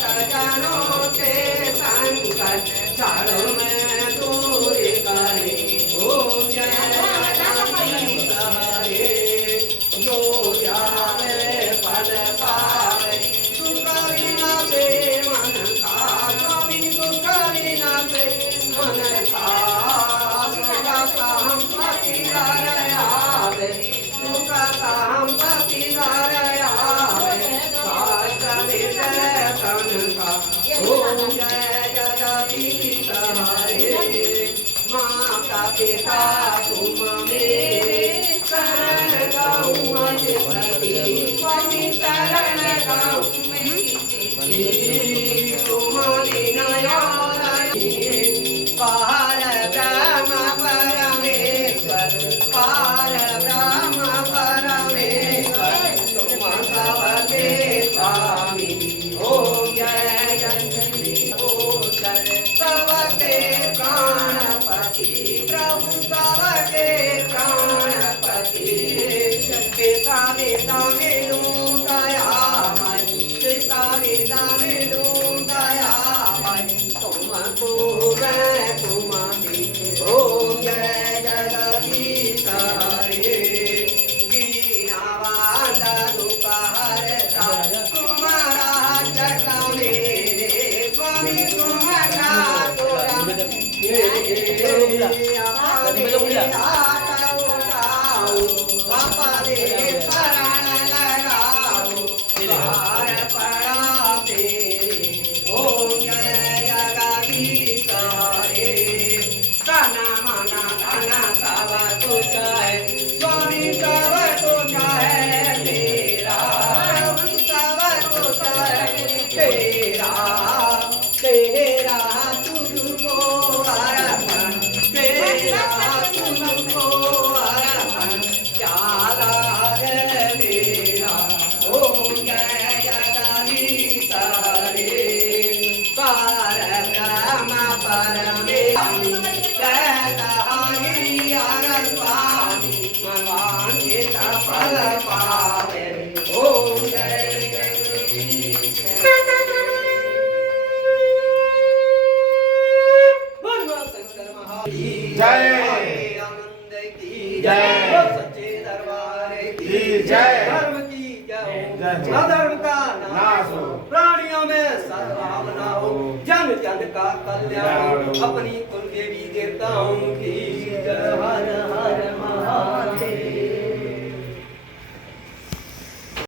जनों के संकट क्षण में दूर करे। ओम जय जगदीश हरे। जो जावे पद पावे दुख विनाशे मन का। स्वामी दुख विनाशे मन का। सुख संपत्ति घर आवे सुख संपत्ति घर आवे। ओम जय जगदीश हरे। माता पिता तुम मेरे शरण गाऊं अज सखी। स्वामी शरण गाऊं तुम्हारी नयारी। पार ब्रह्म परमेश्वर पार ब्रह्म परमेश्वर तुम सबके स्वामी। ओम जय सबके प्राणपति प्रभु सबके प्राणपति। पिता वेदा मिलूं दयामय पिता वेदा मिलूं दयामय। तुम मैं तुम्हारी। ओम जय जगदीश हरे। दीनवाद दुख हरता तुम्हारा जटा मेरे। स्वामी तुम्हारा फल पावे। ओम जय जगदीश शंकर महादेव जय। आनंद की जय। सच्चे दरबार की जय। धर्म की जय। अधर्म का नाश हो। प्राणियों में सद्भावना हो। जन जन का कल्याण। अपनी कुल देवी देवताओं की